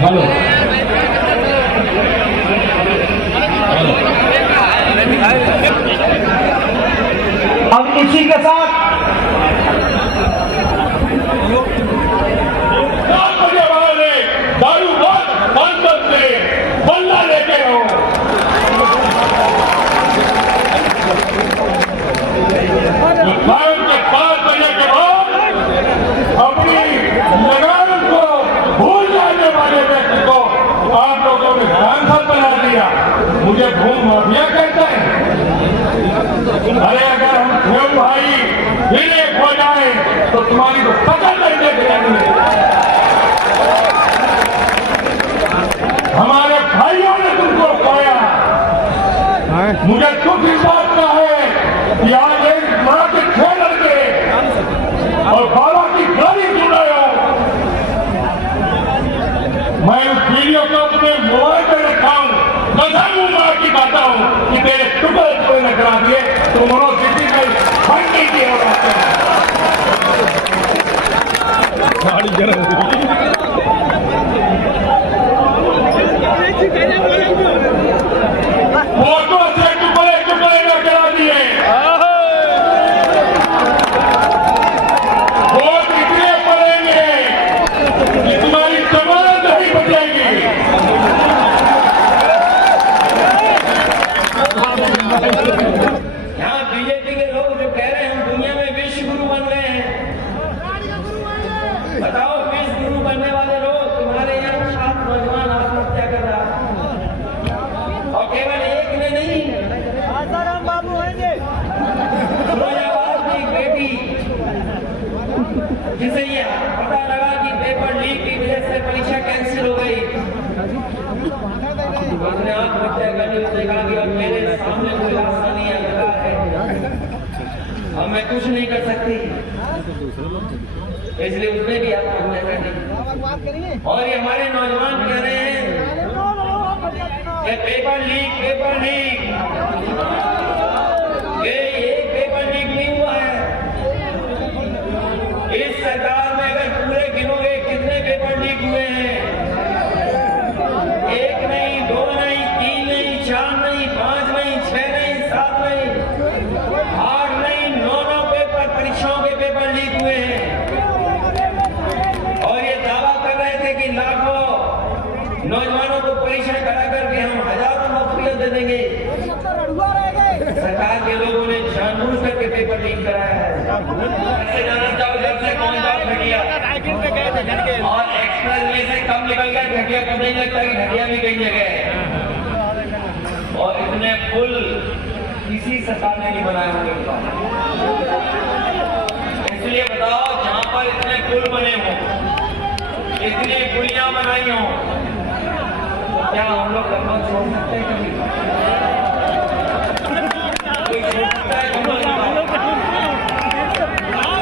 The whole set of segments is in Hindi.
हेलो अब इसी के साथ दारू बंद से बल्ला लेके रहो। भारत के 5 बजे के बाद अपनी लगान को भूल जाने वाले व्यक्ति को आप लोगों ने सांसद बना दिया। मुझे भूल माफिया कहते हैं। अरे अगर हम क्यों भाई फिर एक हो जाए तो तुम्हारी तो पकड़ नहीं देंगे। हमारे भाइयों ने तुमको खोया। मुझे दुख इस बात का है कि आज एक मां के 6 लड़के और बाबा की गाली सुन रहे हो। मैं उस वीडियो को अपने मोबाइल पर रखा हूं। कसम मां की कहता हूं कि तेरे टुकड़े टुकड़े न करा दिए तो मनोस्थिति में फंडी की हो जाते हैं। फोटो से टुकड़े टुकड़े न करा दिए। वोट इतने पड़ेंगे कि तुम्हारी जमानत नहीं बचेगी। यहाँ बीजेपी के लोग जो कह रहे हैं हम दुनिया में विश्व गुरु बन गए हैं, बताओ विश्व गुरु बनने वाले लोग तुम्हारे यहाँ 7 नौजवान आत्महत्या कर रहा है और केवल एक में नहीं, आसाराम बाबू है फिरोजाबाद की एक बेटी जिसे ये पता लगा कि पेपर लीक की वजह से परीक्षा कैंसिल हो गई, उसने आत्महत्या करने से कहा कि अब मेरे सामने कोई रास्ता नहीं है, अब मैं कुछ नहीं कर सकती, इसलिए उसने भी आत्महत्या कर दी। और ये हमारे नौजवान कह रहे हैं कि पेपर लीक ये एक पेपर लीक नहीं हुआ है। इस सरकार में अगर पूरे गिनोगे कितने पेपर लीक हुए हैं, 1 नहीं, 2 नहीं, 3 नहीं, 4 नहीं, 5 नहीं, 6 नहीं, 7 नहीं, 8 नहीं, 9 पेपर परीक्षाओं के पेपर लीक हुए हैं। और ये दावा कर रहे थे कि लाखों नौजवानों को परीक्षा करा करके हम हजारों नौकरियां दे देंगे। सरकार के लोगों ने जानबूझ करके पेपर लीक कराया है। ऐसे जाना चाहो जब से कौन बात घटिया और एक्सप्रेस में से कम निकल गया, घटिया कब नहीं लगता कि घटिया भी कई जगह है। और इतने पुल किसी सरकार ने नहीं बनाए होंगे। इसलिए बताओ जहां पर इतने पुल बने हों, इतनी पुलियां बनाई हों, क्या हम लोग लगभग छोड़ सकते हैं कभी? कोई छोड़ सकता है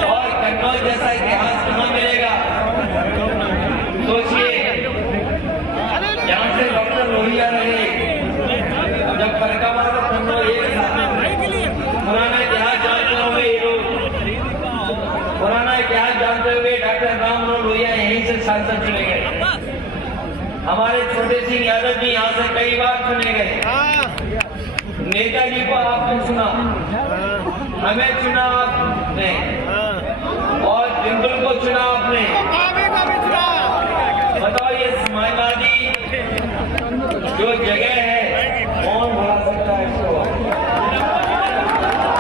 और कन्नौज जैसा इतिहास कहाँ मिलेगा? सोचिए, यहाँ से डॉक्टर लोहिया रहे, जब फरकाबाद और कन्नौज एक पुराना इतिहास जानते होंगे ये लोग, पुराना इतिहास जानते हुए डॉक्टर राममनोहर लोहिया यहीं से सांसद चुने गए। हमारे छोटे सिंह यादव जी यहाँ से कई बार चुने गए। नेताजी को आपने सुना, हमें चुना आपने, और जिंदल को चुना आपने। बताओ ये समाजवादी जो जगह है कौन भरा सकता है इसको?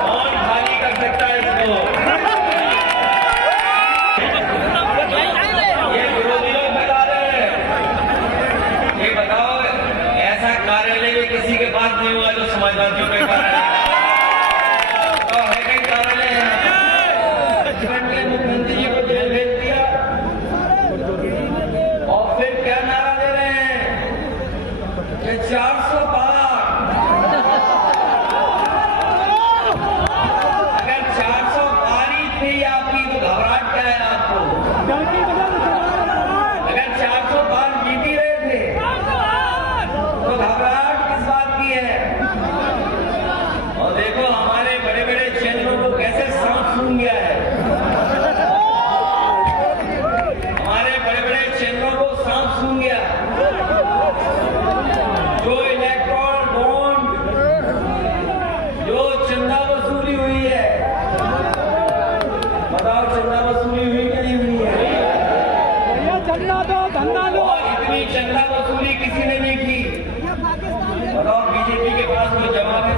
कौन खाली कर सकता है इसको? ये विरोधी लोग बता रहे हैं। ये बताओ ऐसा कार्यालय भी किसी के पास नहीं हुआ जो समाजवादियों के कार्यालय तो है। कई कार्यालय है। मुख्यमंत्री जी को जेल भेज दिया और फिर क्या नारा दे रहे हैं कि 400 पार। अगर 400 पारी थी आपकी तो घबराहट क्या है आपको? अगर 400 पार जीत ही रहे थे मासूम गया। जो इलेक्ट्रॉल बॉन्ड, जो चंदा वसूली हुई है, बताओ चंदा वसूली हुई कि नहीं हुई है? और इतनी चंदा वसूली किसी ने नहीं की। बताओ बीजेपी के पास कोई जवाब है?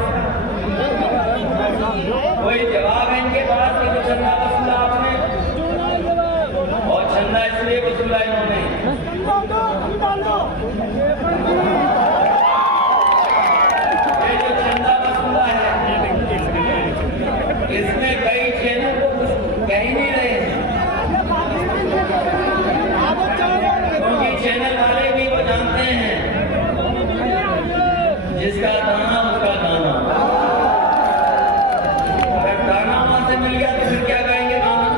कोई जवाब है इनके पास कि जो चंदा वसूला आपने? और चंदा इसलिए वसूला इन्होंने, ये जो चंदा वसूला है इसमें कई चैनल को कुछ कह ही नहीं रहे हैं, क्योंकि चैनल वाले भी वो जानते हैं जिसका दाना उसका दाना। अगर दाना वहां से मिल गया तो फिर क्या कहेंगे दाना?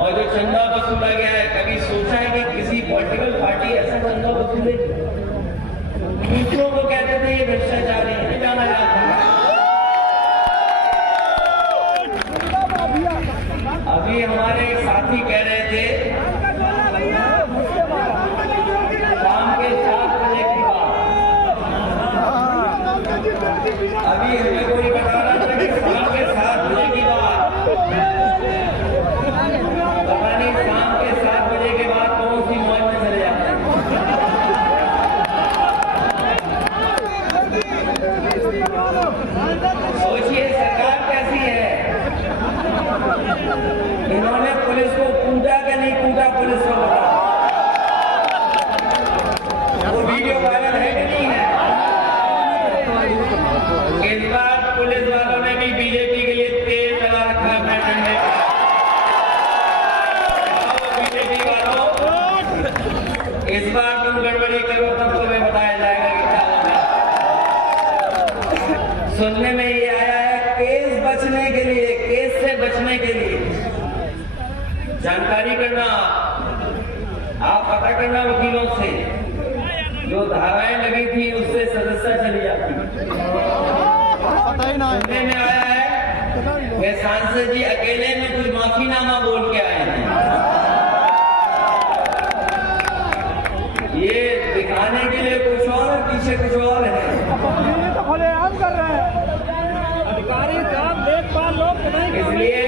और जो चंदा वसूला गया है, कभी सोचा है कि किसी पॉलिटिकल पार्टी ऐसा चंदा वसूले? दूसरों को कहते थे ये भ्रष्टाचारी है, नहीं जाना जाता। अभी हमारे एक साथी कह रहे थे शाम के 7 बजे की बात, अभी हमें कोई बता रहा था कि शाम के 7 बजे की बात, पता नहीं शाम के 7 बजे के बाद कौन सी मौज में चले जाते हैं। सोचिए सरकार कैसी है। इन्होंने पुलिस को कूटा कि नहीं कूटा? पुलिस को बताओ, वो वीडियो वायरल है कि नहीं है? इस बार पुलिस वालों ने भी बीजेपी के लिए तेल लगा रखा है अपने डंडे पे। बीजेपी वालों, इस बार तुम गड़बड़ी करो तब तुम्हें बताया जाएगा कि क्या होगा। सुनने में ये आया है केस बचने के लिए, केस से बचने के लिए जानकारी करना, आप पता करना वकीलों से, जो धाराएं लगी थी उससे सदस्यता चली जाती। सुनने में आया है कि सांसद जी अकेले में कुछ माफीनामा बोल के आए हैं। ये दिखाने के लिए कुछ और, पीछे कुछ और है। तो खुलेआम कर रहे हैं अधिकारी साहब, देखभाल लोग इसलिए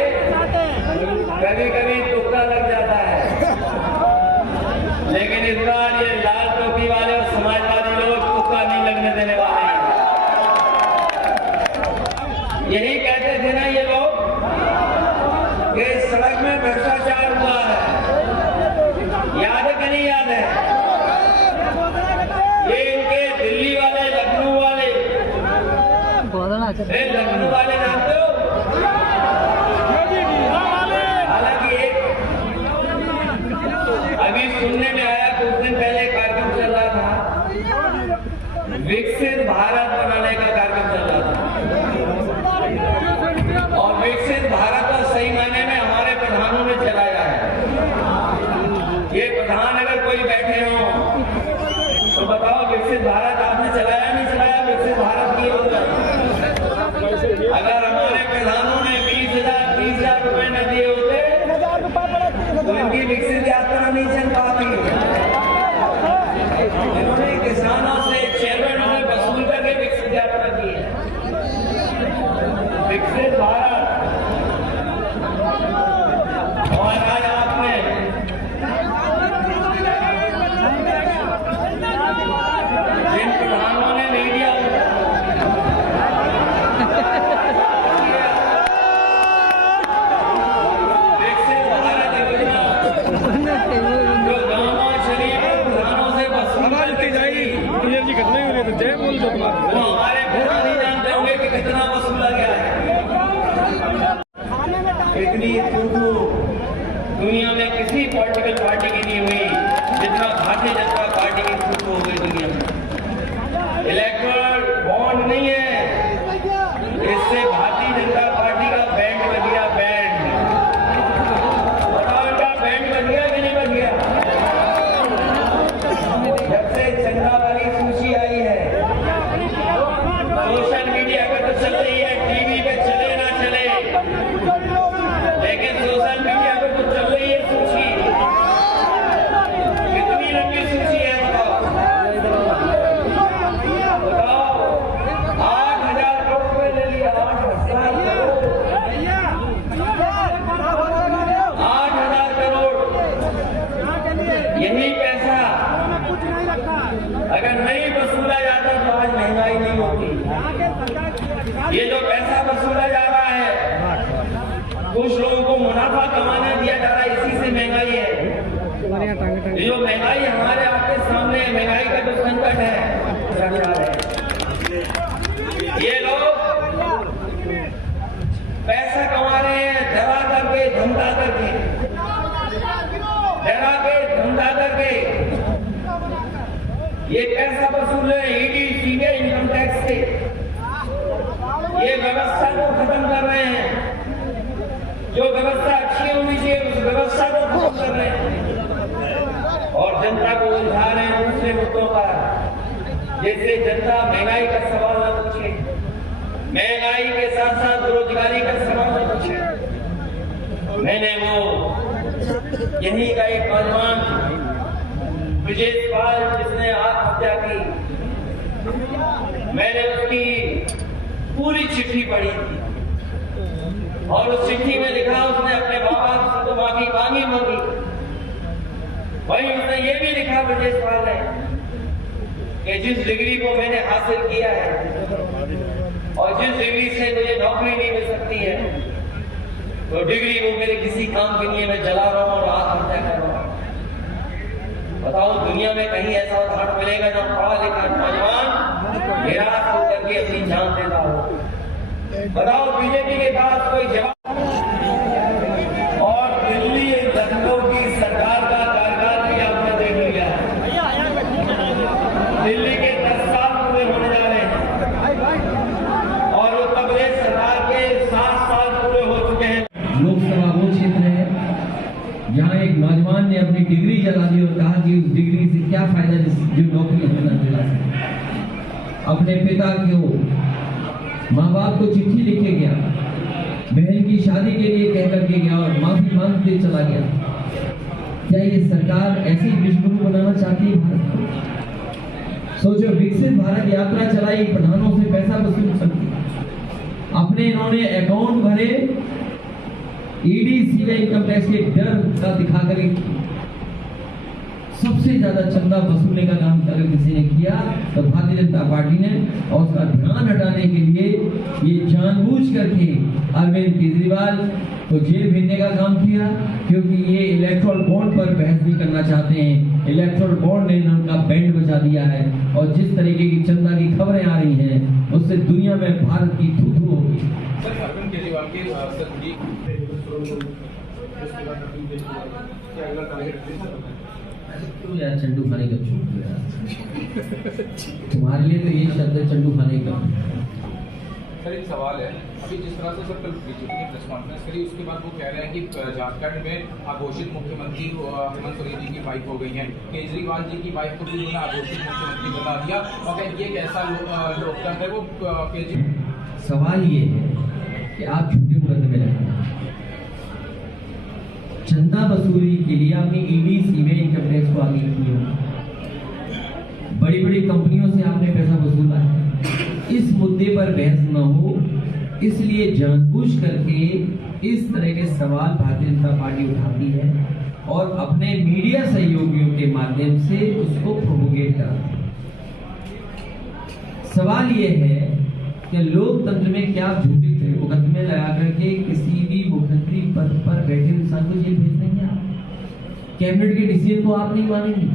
कभी कभी तुक्का लग जाता है, लेकिन इस बार ये लाल टोपी वाले और समाजवादी लोग तुक्का नहीं लगने देने वाले हैं। यही कहते थे ना ये लोग कि सड़क में भ्रष्टाचार हुआ है, याद है कि नहीं याद है? ये इनके दिल्ली वाले, लखनऊ वाले, लखनऊ वाले जानते हो? हालांकि एक अभी सुनने में आया, कुछ दिन पहले कार्यक्रम चल रहा था, विकसित भारत बनाने का कार्यक्रम चल रहा था। और विकसित भारत को सही मायने में हमारे प्रधानों ने चलाया है। ये प्रधान अगर कोई बैठे हो तो बताओ विकसित भारत आपने चलाया नहीं चलाया? विकसित भारत की योजना अगर हमारे प्रधानों ने 20,000 रुपए न दिए होते तो इनकी विकसित यात्रा नहीं चल पाती। इन्होंने किसानों से, चेयरमैनों ने वसूल करके विकसित यात्रा की है। विकसित भारत, और आज आपने जिन प्रधानों ने नहीं दिया, विकसित भारत योजना जो गांव शरीफ प्रधानों से वसूल करके जाएगी, वो हमारे प्रधान नहीं जानते होंगे कि कितना वसूला गया है। इतनी थूथू दुनिया में किसी पॉलिटिकल पार्टी की नहीं हुई जितना भारतीय जनता पार्टी की थूथू हो गई दुनिया में। इलेक्टोरल बॉन्ड नहीं है, इससे भारतीय जनता पार्टी का बैंड बज गया, बैंड। बताओ इनका बैंड बज गया कि नहीं बज गया? जब से चंदा वाली सूची आई है, सोशल मीडिया पे तो चल रही है, टीवी पे चले ना चले, लेकिन सोशल मीडिया पे तो चल रही है सूची। कितनी ये जो पैसा वसूला जा रहा है, कुछ लोगों को मुनाफा कमाने दिया जा रहा है, इसी से महंगाई है। ये जो महंगाई हमारे आपके सामने है, महंगाई का जो संकट है, ये लोग पैसा कमा रहे हैं डरा करके, धमका करके, डरा के धमका करके ये पैसा वसूल है ईडी, सीबीआई, इनकम टैक्स से। ये व्यवस्था को खत्म कर रहे हैं। जो व्यवस्था अच्छी होनी चाहिए उस व्यवस्था को खत्म कर रहे हैं और जनता को उलझा रहे हैं दूसरे मुद्दों पर। जैसे जनता महंगाई का सवाल न पूछे, महंगाई के साथ साथ बेरोजगारी का सवाल न पूछे। मैंने वो यही का एक नौजवान विजय पाल, जिसने आत्महत्या की, मैंने उसकी पूरी चिट्ठी पढ़ी थी और उस चिट्ठी में लिखा, उसने अपने बाबा से तो माफी मांगी। वहीं उसने ये भी लिखा विजय पाल ने कि जिस डिग्री को मैंने हासिल किया है और जिस डिग्री से मुझे नौकरी नहीं मिल सकती है, तो डिग्री वो मेरे किसी काम के लिए मैं जला रहा हूँ और आत्महत्या कर रहा हूँ। बताओ, दुनिया में कहीं ऐसा उदाहरण मिलेगा जब पढ़ा लिखा नौजवान निराश होकर के अपनी जान देता हो? बताओ, बीजेपी के पास कोई जवाब? और दिल्ली लखनऊ की सरकार का कार्यकाल भी आपने देख लिया। दिल्ली के 10 साल पूरे होने जा रहे हैं और उत्तर प्रदेश सरकार के 7 साल पूरे हो चुके हैं। लोकसभा वो क्षेत्र है जहां एक नौजवान ने अपनी डिग्री जला दी और कहा कि उस डिग्री से क्या फायदा जो नौकरी हमें न दिला सके। अपने पिता को, माँ बाप को चिट्ठी लिख के गया, बहन की शादी के लिए कह करके गया और माफी मांगते चला गया। क्या ये सरकार ऐसे ही विश्वगुरु बनाना चाहती है भारत को? सोचो, विकसित भारत यात्रा चलाई, प्रधानों से पैसा वसूल करती, अपने इन्होंने अकाउंट भरे, ईडी, सीबीआई, इनकम टैक्स के डर का दिखाकर सबसे ज्यादा चंदा वसूलने का काम अगर किसी ने किया तो भारतीय जनता पार्टी ने, और उसका ध्यान हटाने के लिए ये जानबूझ करके अरविंद केजरीवाल को जेल भेजने का काम किया, क्योंकि ये इलेक्टोरल बॉन्ड पर बहस भी करना चाहते हैं। इलेक्टोरल बॉन्ड ने उनका बैंड बजा दिया है और जिस तरीके की चंदा की खबरें आ रही हैं उससे दुनिया में भारत की थू-थू होगी। अरविंद केजरीवाल के यार चंडू खाने का तुम्हारे लिए तो ये शब्द है, चंडू खाने का। सर, एक सवाल है, अभी जिस तरह से सर कल बीजेपी ने प्रेस कॉन्फ्रेंस करी, उसके बाद वो कह रहे हैं कि झारखंड में अघोषित मुख्यमंत्री हेमंत सोरेन जी की वाइफ हो गई है। केजरीवाल जी की वाइफ को भी उन्होंने अघोषित मुख्यमंत्री बता दिया और कहें ये कैसा लोकतंत्र है? वो केजरीवाल, सवाल ये है कि आप झूठे मुकदमे लगाए, चंदा वसूली के लिए आपने ईडी, सीबीआई, इनकम टैक्स को आगे किया, बड़ी बड़ी कंपनियों से आपने पैसा वसूला है। इस मुद्दे पर बहस न हो, इसलिए जानबूझ करके इस तरह के सवाल भारतीय जनता पार्टी उठाती है और अपने मीडिया सहयोगियों के माध्यम से उसको प्रोपोगेट करती है। सवाल ये है कि लोकतंत्र में क्या झूठे मुकदमे लगा करके किसी भी मुख्यमंत्री पद पर बैठे इंसान को जेल भेज देंगे? आप कैबिनेट के डिसीजन को आप नहीं मानेंगे।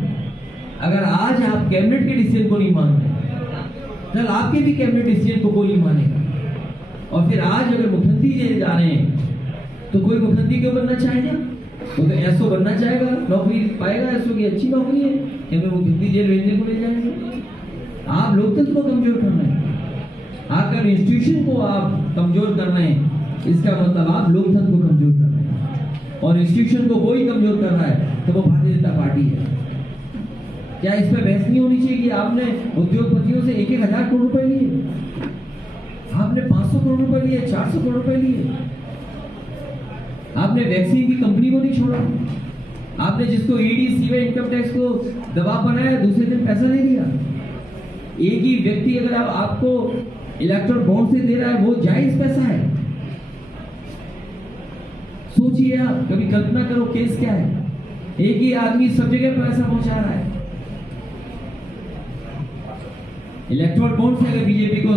अगर आज आप कैबिनेट के डिसीजन को नहीं मान रहे, कल आपके भी कैबिनेट डिसीजन को कोई नहीं मानेगा। और फिर आज अगर मुख्यमंत्री जेल जा रहे हैं तो कोई मुख्यमंत्री क्यों बनना चाहेगा? वो तो एसओ बनना चाहेगा, नौकरी पाएगा, एसओ की अच्छी नौकरी है, क्या मुख्यमंत्री जेल भेजने को ले जाएंगे? आप लोकतंत्र को कमजोर करना है, आपका इंस्टीट्यूशन को आप कमजोर कर रहे हैं, इसका मतलब आप लोकतंत्र को कमजोर कर रहे हैं। और इंस्टीट्यूशन को कोई कमजोर कर रहा है तो वो भारतीय जनता पार्टी है। क्या इस पर बहस नहीं होनी चाहिए कि आपने उद्योगपतियों से 1,000 करोड़ रुपए लिए, आपने 500 करोड़ रुपए लिए, 400 करोड़ रुपए लिए, आपने वैक्सीन की कंपनी को नहीं छोड़ा, आपने जिसको ईडी, सीबीआई, इनकम टैक्स को दबाव बनाया, दूसरे दिन पैसा ले लिया। एक ही व्यक्ति अगर आपको इलेक्टोरल बॉन्ड से दे रहा है, वो जायज पैसा है? सोचिए आप, कभी कल्पना करो केस क्या है। एक ही आदमी सब जगह पैसा पहुंचा रहा है। इलेक्टोरल बॉन्ड से अगर बीजेपी को